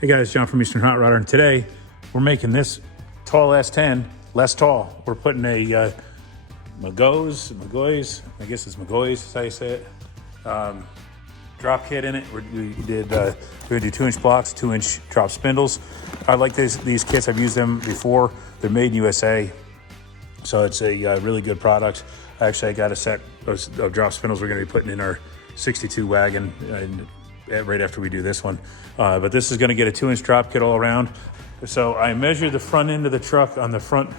Hey guys, John from Eastern Hot Rodder, and today we're making this tall S-10 less tall. We're putting a Magoys, I guess it's Magoys, is how you say it, drop kit in it. We're gonna do 2-inch blocks, 2-inch drop spindles. I like these kits. I've used them before. They're made in USA, so it's a really good product. Actually, I got a set of drop spindles we're gonna be putting in our 62 wagon right after we do this one. But this is gonna get a 2-inch drop kit all around. So I measured the front end of the truck on the front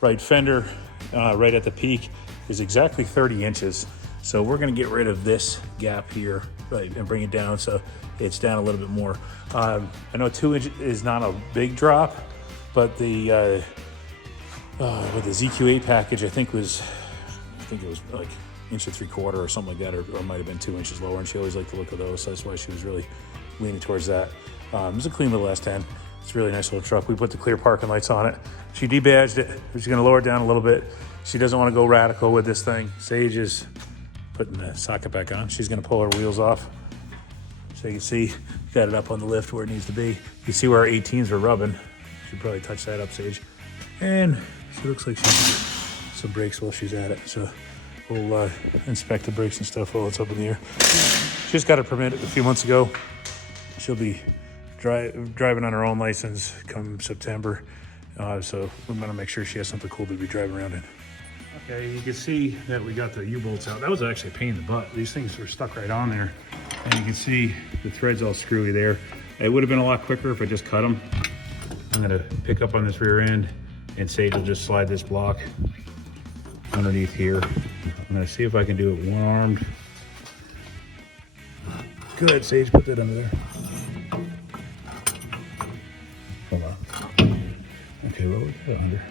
right fender, right at the peak, is exactly 30 inches. So we're gonna get rid of this gap here, right, and bring it down so it's down a little bit more. I know 2 inch is not a big drop, but with the ZQ8 package, I think it was like 1.75 or something like that, or it might have been 2 inches lower, and she always liked the look of those, so that's why she was really leaning towards that. It's a clean little S-10. It's a really nice little truck. We put the clear parking lights on it. She debadged it. She's gonna lower it down a little bit. She doesn't wanna go radical with this thing. Sage is putting the socket back on. She's gonna pull her wheels off. So you can see, got it up on the lift where it needs to be. You see where our 18s are rubbing. Should probably touch that up, Sage. And she looks like she can get some brakes while she's at it. So we'll inspect the brakes and stuff while it's up in the air. She just got a permit a few months ago. She'll be driving on her own license come September. So we're gonna make sure she has something cool to be driving around in. Okay, you can see that we got the U-bolts out. That was actually a pain in the butt. These things were stuck right on there. And you can see the threads all screwy there. It would have been a lot quicker if I just cut them. I'm gonna pick up on this rear end, and Sage will just slide this block underneath here. I'm gonna see if I can do it one-armed. Good, Sage, put that under there. Hold on. Okay, well, we got it under.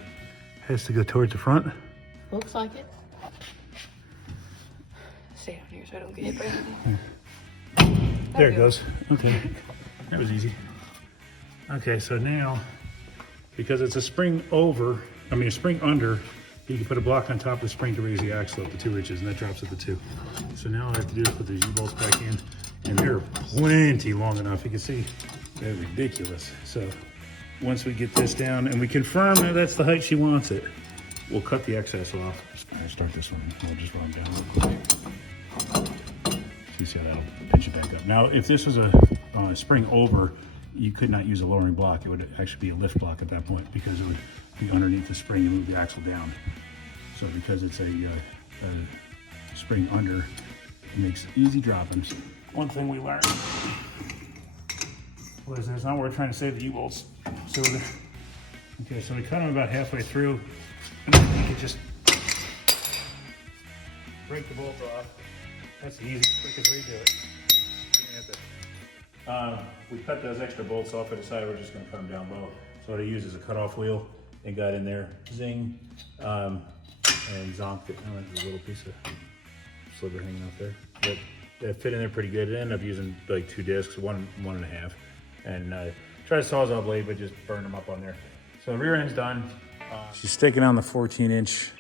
Has to go towards the front. Looks like it. Stay down here so I don't get hit by anything. There it goes. Okay, that was easy. Okay, so now, because it's a spring under, you can put a block on top of the spring to raise the axle up to 2 inches, and that drops it to 2. So now all I have to do is put these U-bolts back in, and they're plenty long enough. You can see they're ridiculous. So once we get this down and we confirm that that's the height she wants it, we'll cut the excess off. I'll start this one. I'll just run down real quick. You see how that'll pinch it back up. Now, if this was a spring over, you could not use a lowering block. It would actually be a lift block at that point, because it would be underneath the spring and move the axle down. So because it's a spring under, it makes easy droppings. One thing we learned was it's not worth trying to save the U-bolts. So okay, so we cut them about halfway through, and then you can just break the bolt off. That's the easiest, quickest way to do it. We cut those extra bolts off. I decided we're just going to cut them down low. So what I used is a cutoff wheel and got in there, zing, and zonked it. Oh, there's a little piece of sliver hanging out there. But that fit in there pretty good. It ended up using like 2 discs, one and a half, and try to sawzall blade, but just burn them up on there. So the rear end's done. She's taking on the 14-inch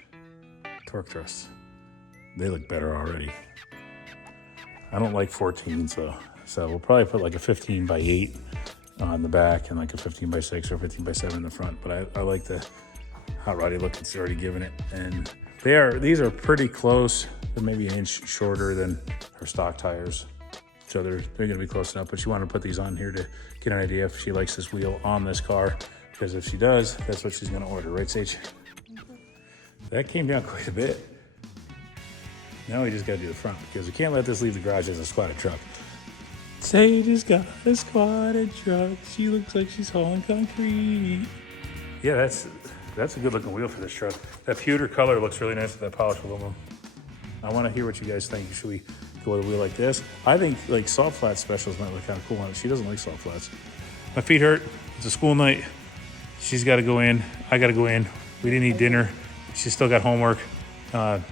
torque thrusts. They look better already. I don't like 14, so we'll probably put like a 15x8 on the back and like a 15x6 or 15x7 in the front. But I like the hot roddy look it's already given it. And these are pretty close. They're maybe an inch shorter than her stock tires. So they're gonna be close enough, but she wanted to put these on here to get an idea if she likes this wheel on this car, because if she does, that's what she's gonna order, right, Sage? That came down quite a bit. Now we just gotta do the front, because we can't let this leave the garage as a squatted truck. Sage has got a squatted truck. She looks like she's hauling concrete. Yeah, that's a good looking wheel for this truck. That pewter color looks really nice with that polished aluminum. I wanna hear what you guys think. Should we go with a wheel like this? I think like soft flat specials might look kind of cool on it. She doesn't like soft flats. My feet hurt. It's a school night. She's got to go in. I got to go in. We didn't eat dinner. She's still got homework.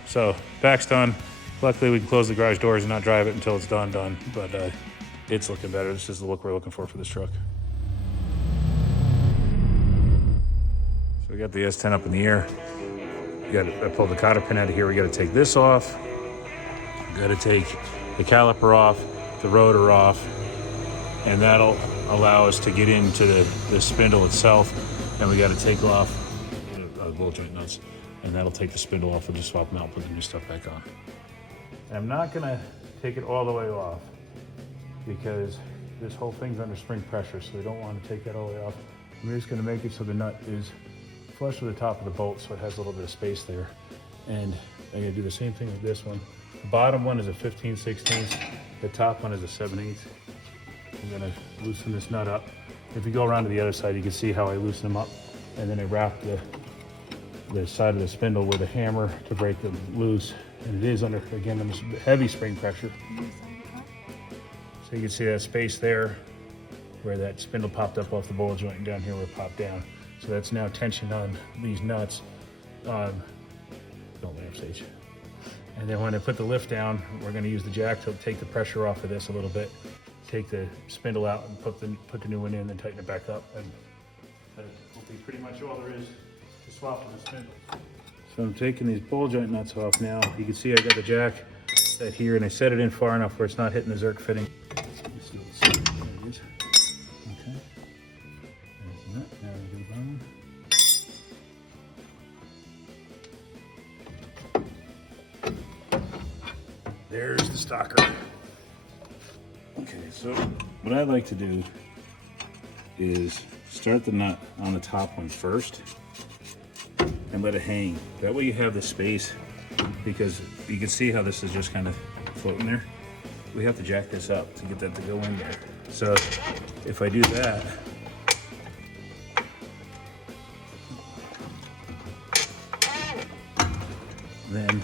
So back's done. Luckily, we can close the garage doors and not drive it until it's done. But it's looking better. This is the look we're looking for this truck. So we got the S-10 up in the air. I pulled the cotter pin out of here. We got to take this off. We got to take the caliper off, the rotor off, and that'll allow us to get into the spindle itself, and we got to take off the ball joint nuts, and that'll take the spindle off. We'll just swap them out, put the new stuff back on. And I'm not gonna take it all the way off because this whole thing's under spring pressure, so we don't want to take that all the way off. I'm just gonna make it so the nut is flush with the top of the bolt, so it has a little bit of space there. And I'm gonna do the same thing with this one. The bottom one is a 15/16. The top one is a 7/8. I'm gonna loosen this nut up. If you go around to the other side, you can see how I loosen them up. And then I wrap the side of the spindle with a hammer to break them loose. And it is under, again, under heavy spring pressure. So you can see that space there where that spindle popped up off the ball joint, and down here where it popped down. So that's now tension on these nuts. Don't laugh, Sage. And then when I put the lift down, we're gonna use the jack to take the pressure off of this a little bit, take the spindle out and put the new one in, then tighten it back up. And that will be pretty much all there is to swapping the spindle. So I'm taking these ball joint nuts off now. You can see I got the jack set here, and I set it in far enough where it's not hitting the Zerk fitting. There it is. Okay. There's the nut. Now we do the bottom one. There's the stalker. Okay, so what I like to do is start the nut on the top one first and let it hang. That way you have the space, because you can see how this is just kind of floating there. We have to jack this up to get that to go in there. So if I do that, then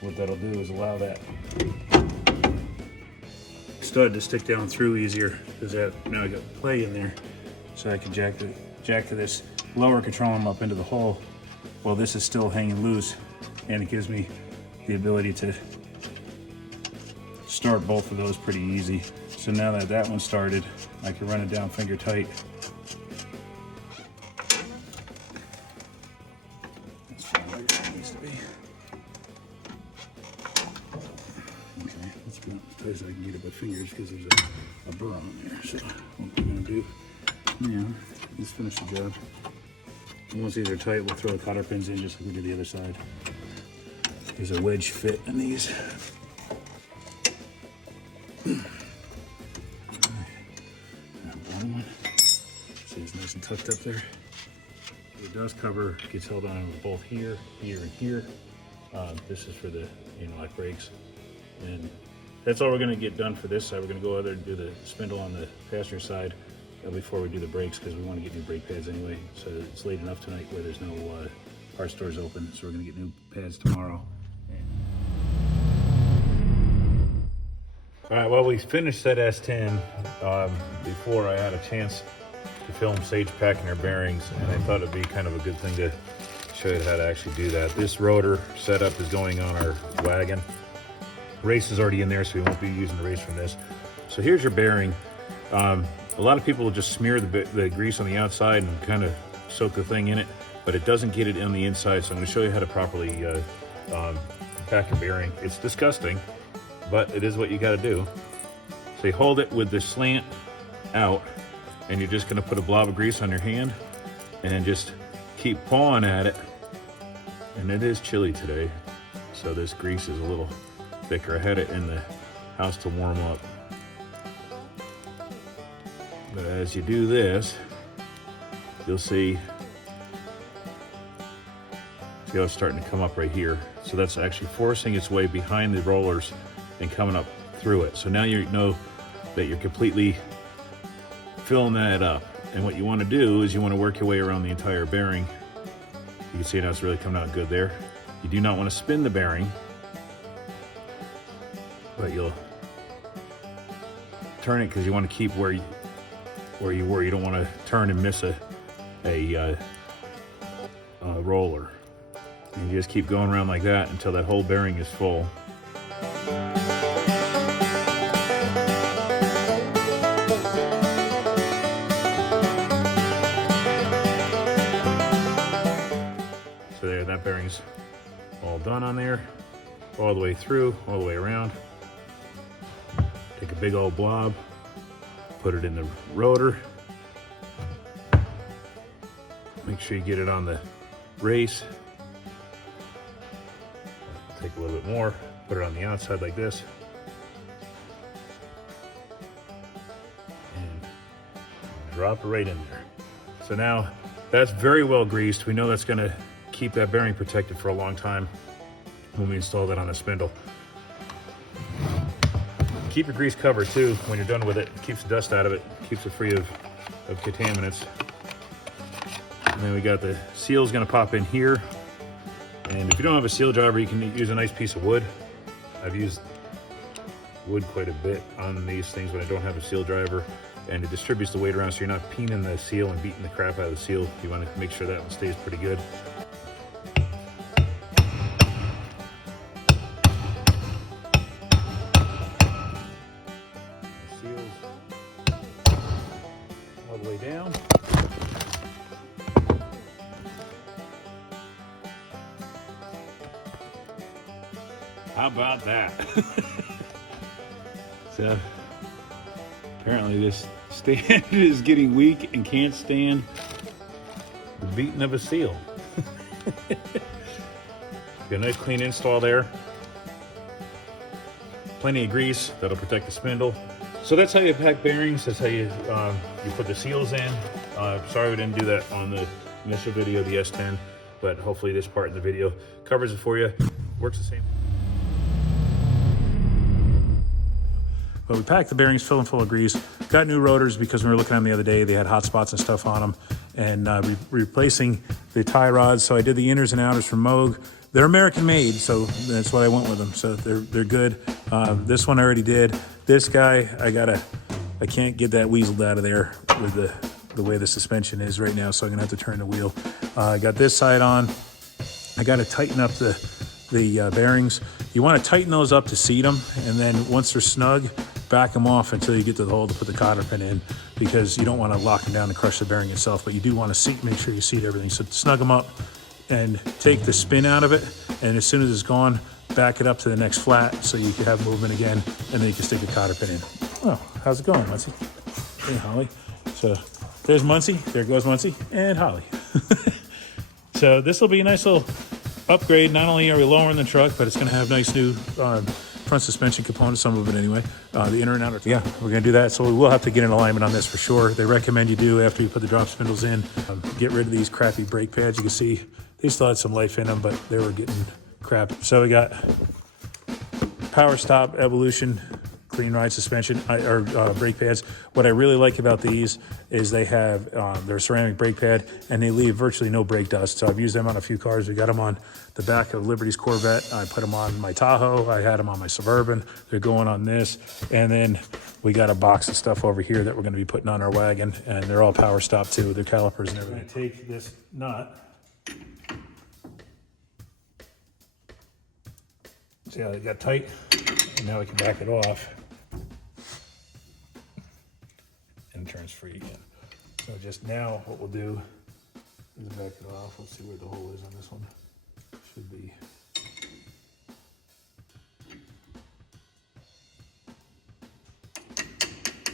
what that'll do is allow that stud to stick down through easier, because now I got play in there, so I can jack to this lower, control them up into the hole while this is still hanging loose, and it gives me the ability to start both of those pretty easy. So now that that one started, I can run it down finger tight. That's where it needs to be. Okay, let's go as tight as I can get it by fingers, because there's a burr on there. So what we're gonna do now is finish the job. And once these are tight, we'll throw the cotter pins in just like we did the other side. There's a wedge fit in these. Bottom one. See, it's nice and tucked up there. The dust cover gets held on with both here, here, and here. This is for the lock brakes. And that's all we're gonna get done for this side. We're gonna go over and do the spindle on the passenger side before we do the brakes, because we want to get new brake pads anyway. So it's late enough tonight where there's no parts stores open, so we're gonna get new pads tomorrow. All right, well, we finished that S-10 before I had a chance to film Sage packing her bearings, and I thought it'd be kind of a good thing to show you how to actually do that. This rotor setup is going on our wagon. Race is already in there, so we won't be using the race from this. So here's your bearing. A lot of people will just smear the grease on the outside and kind of soak the thing in it, but it doesn't get it on the inside. So I'm going to show you how to properly pack your bearing. It's disgusting, but it is what you got to do. So you hold it with the slant out, and you're just going to put a blob of grease on your hand and just keep pawing at it. And it is chilly today, so this grease is a little thicker. I had it in the house to warm up. But as you do this, you'll see how it's starting to come up right here. So that's actually forcing its way behind the rollers and coming up through it. So now you know that you're completely filling that up. And what you want to do is you want to work your way around the entire bearing. You can see now it's really coming out good there. You do not want to spin the bearing, but you'll turn it because you want to keep where you were. You don't want to turn and miss a roller. And you just keep going around like that until that whole bearing is full. So there, that bearing's all done on there, all the way through, all the way around. Take a big old blob, put it in the rotor. Make sure you get it on the race. Take a little bit more, put it on the outside like this. And drop it right in there. So now that's very well greased. We know that's gonna keep that bearing protected for a long time when we install that on a spindle. Keep your grease covered too when you're done with it. It keeps the dust out of it, keeps it free of contaminants. And then we got the seal's gonna pop in here. And if you don't have a seal driver, you can use a nice piece of wood. I've used wood quite a bit on these things when I don't have a seal driver, and it distributes the weight around so you're not peening the seal and beating the crap out of the seal. You want to make sure that one stays pretty good. The seals all the way down. How about that? So apparently this stand is getting weak and can't stand the beating of a seal. Got a nice clean install there. Plenty of grease that'll protect the spindle. So that's how you pack bearings. That's how you put the seals in. Sorry we didn't do that on the initial video of the S-10, but hopefully this part in the video covers it for you. Works the same. But we packed the bearings full of grease. Got new rotors because when we were looking at them the other day, they had hot spots and stuff on them. And replacing the tie rods. So I did the inners and outers from Moog. They're American made, so that's what I went with them. So they're good. This one I already did. This guy, I can't get that weaseled out of there with the way the suspension is right now. So I'm gonna have to turn the wheel. I got this side on. I got to tighten up the bearings. You want to tighten those up to seat them, and then once they're snug, back them off until you get to the hole to put the cotter pin in, because you don't want to lock them down and crush the bearing itself, but you do want to make sure you seat everything. So snug them up and take the spin out of it, and as soon as it's gone, back it up to the next flat so you can have movement again, and then you can stick the cotter pin in. Oh, how's it going, Muncie? Hey, Holly. So there's Muncie, there goes Muncie, and Holly. So this will be a nice little upgrade. Not only are we lowering the truck, but it's going to have nice new front suspension components, some of it anyway. The inner and outer. Yeah, we're going to do that. So we will have to get an alignment on this for sure. They recommend you do after you put the drop spindles in. Get rid of these crappy brake pads. You can see they still had some life in them, but they were getting crap. So we got Power Stop Evolution clean ride suspension or brake pads. What I really like about these is they have their ceramic brake pad, and they leave virtually no brake dust. So I've used them on a few cars. We got them on the back of Liberty's Corvette. I put them on my Tahoe. I had them on my Suburban. They're going on this. And then we got a box of stuff over here that we're going to be putting on our wagon, and they're all Power Stop too. They're calipers and everything. I'm going to take this nut. See how it got tight? And now we can back it off. And it turns free again. So just now what we'll do is back it off. Let's see where the hole is on this one. Should be.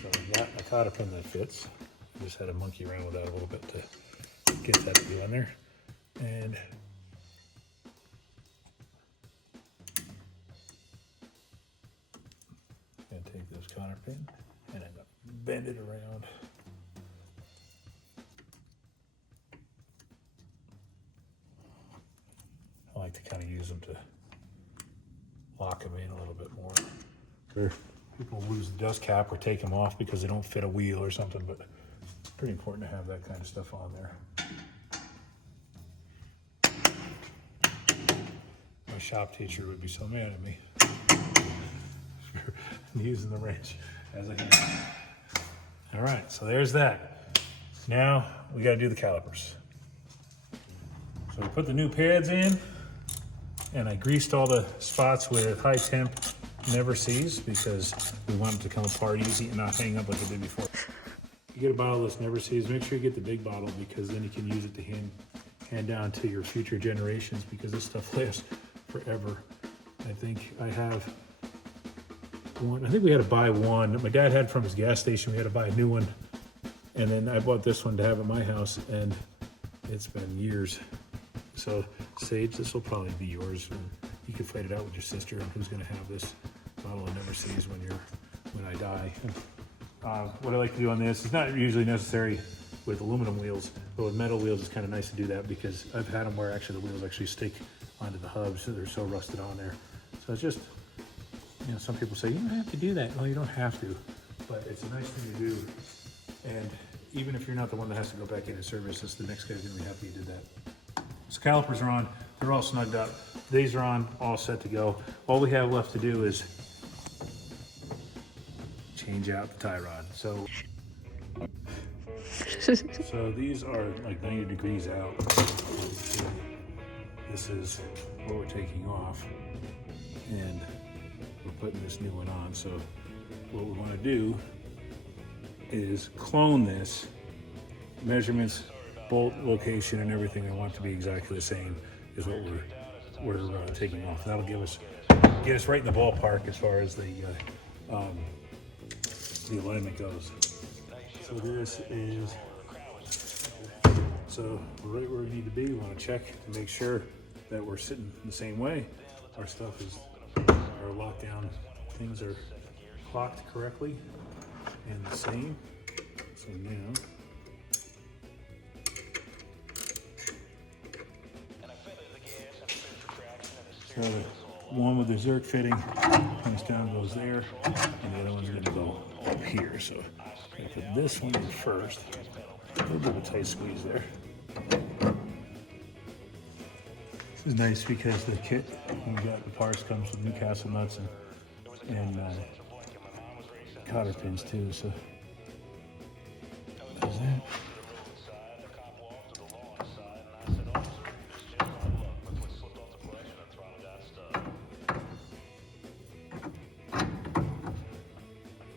So I got a cotter pin that fits. I just had to monkey around with that a little bit to get that to be on there. And I'm gonna take this cotter pin and I'm gonna bend it around. I like to kind of use them to lock them in a little bit more. People lose the dust cap or take them off because they don't fit a wheel or something, but it's pretty important to have that kind of stuff on there. My shop teacher would be so mad at me for using the wrench as a hand. All right, so there's that. Now we got to do the calipers. So we put the new pads in, and I greased all the spots with high temp never sees because we want them to come apart easy and not hang up like it did before. You get a bottle of this never sees, make sure you get the big bottle because then you can use it to hand down to your future generations because this stuff lasts forever. I think I have one. I think we had to buy one. My dad had from his gas station. We had to buy a new one. And then I bought this one to have at my house, and it's been years. So, Sage, this will probably be yours. And you can fight it out with your sister on who's going to have this bottle of Never Seas when I die. What I like to do on this is not usually necessary with aluminum wheels, but with metal wheels, it's kind of nice to do that because I've had them where actually the wheels actually stick onto the hubs, so they're so rusted on there. So it's just, you know, some people say, you don't have to do that. Well, you don't have to, but it's a nice thing to do. And even if you're not the one that has to go back in and service this, the next guy's gonna be happy you did that. So calipers are on, they're all snugged up. These are on, all set to go. All we have left to do is change out the tie rod. So these are like 90 degrees out. This is what we're taking off, and we're putting this new one on. So what we want to do is clone this, measurements, bolt location, and everything. I want it to be exactly the same as what we're taking off. That'll get us right in the ballpark as far as the alignment goes. So this is, so we're right where we need to be. We want to check to make sure that we're sitting the same way. Our stuff is, our lockdown things are clocked correctly and the same. So now, so the one with the Zerk fitting comes down, goes there, and the other one's gonna go up here. So I put this one in first. A little bit of a tight squeeze there. This is nice because the kit we got, the parts comes with Newcastle nuts and cotter pins too. So there's that.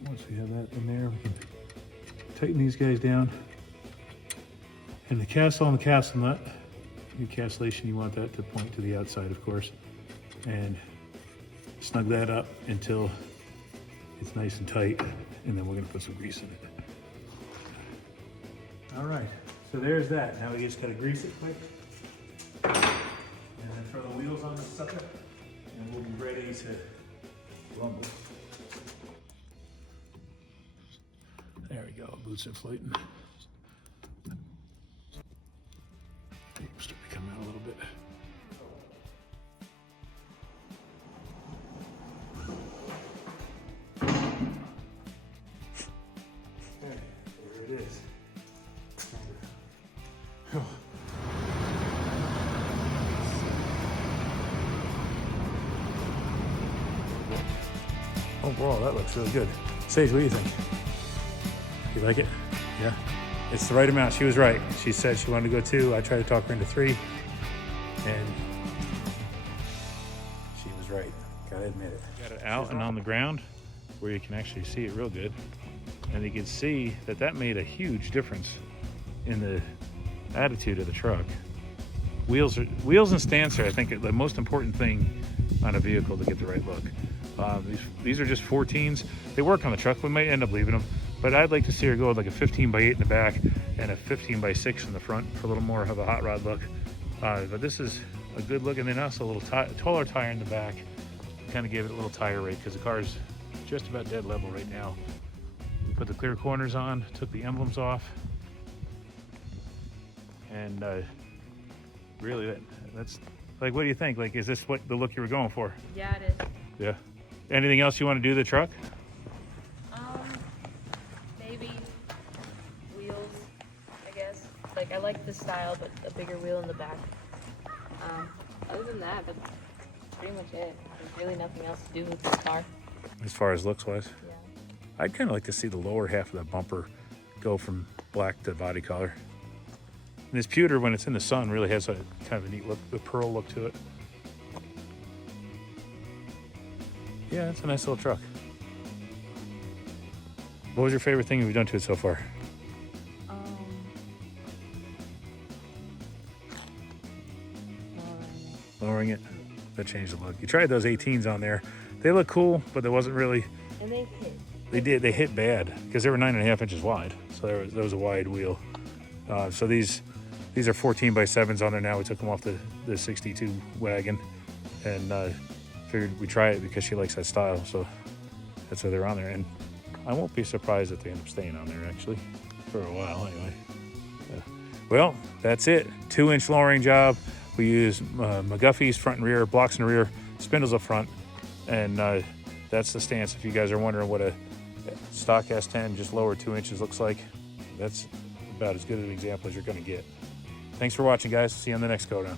Once we have that in there, we can tighten these guys down. And the castle on the castle nut, encapsulation, you want that to point to the outside, of course. And snug that up until it's nice and tight, and then we're gonna put some grease in it. All right, so there's that. Now we just gotta grease it quick. And then throw the wheels on this sucker, and we'll be ready to rumble. There we go, boots inflating. Start to come out a little bit. Okay, there it is. Overall, that looks really good. Sage, what do you think? You like it? Yeah. It's the right amount. She was right. She said she wanted to go 2. I tried to talk her into 3, and she was right. Gotta admit it. Got it out and on the ground where you can actually see it real good, and you can see that that made a huge difference in the attitude of the truck. Wheels and stance are, I think, the most important thing on a vehicle to get the right look. These are just 14s. They work on the truck. We might end up leaving them. But I'd like to see her go with like a 15x8 in the back and a 15x6 in the front for a little more of a hot rod look. But this is a good look, and then also a little taller tire in the back. Kind of gave it a little tire rate because the car is just about dead level right now. We put the clear corners on, took the emblems off, and really that's like, what do you think? Like, is this what the look you were going for? Yeah, it is. Yeah. Anything else you want to do to the truck? Maybe wheels, I guess. Like, I like this style, but a bigger wheel in the back. Other than that, that's pretty much it. There's really nothing else to do with this car. As far as looks wise? Yeah. I'd kind of like to see the lower half of the bumper go from black to body color. And this pewter, when it's in the sun, really has a kind of a neat look, the pearl look to it. Yeah, it's a nice little truck. What was your favorite thing you've done to it so far? Lowering it. That changed the look. You tried those 18s on there. They look cool, but there wasn't really And they hit. They hit bad because they were 9.5 inches wide. So there was a wide wheel. So these are 14x7s on there now. We took them off the 62 wagon and figured we'd try it because she likes that style. So that's why they're on there. And I won't be surprised if they end up staying on there actually for a while anyway. Well, that's it. 2-inch lowering job. We use McGuffey's front and rear, blocks in the rear, spindles up front. And that's the stance. If you guys are wondering what a stock S-10 just lower 2 inches looks like, that's about as good an example as you're going to get. Thanks for watching, guys. See you on the next go down.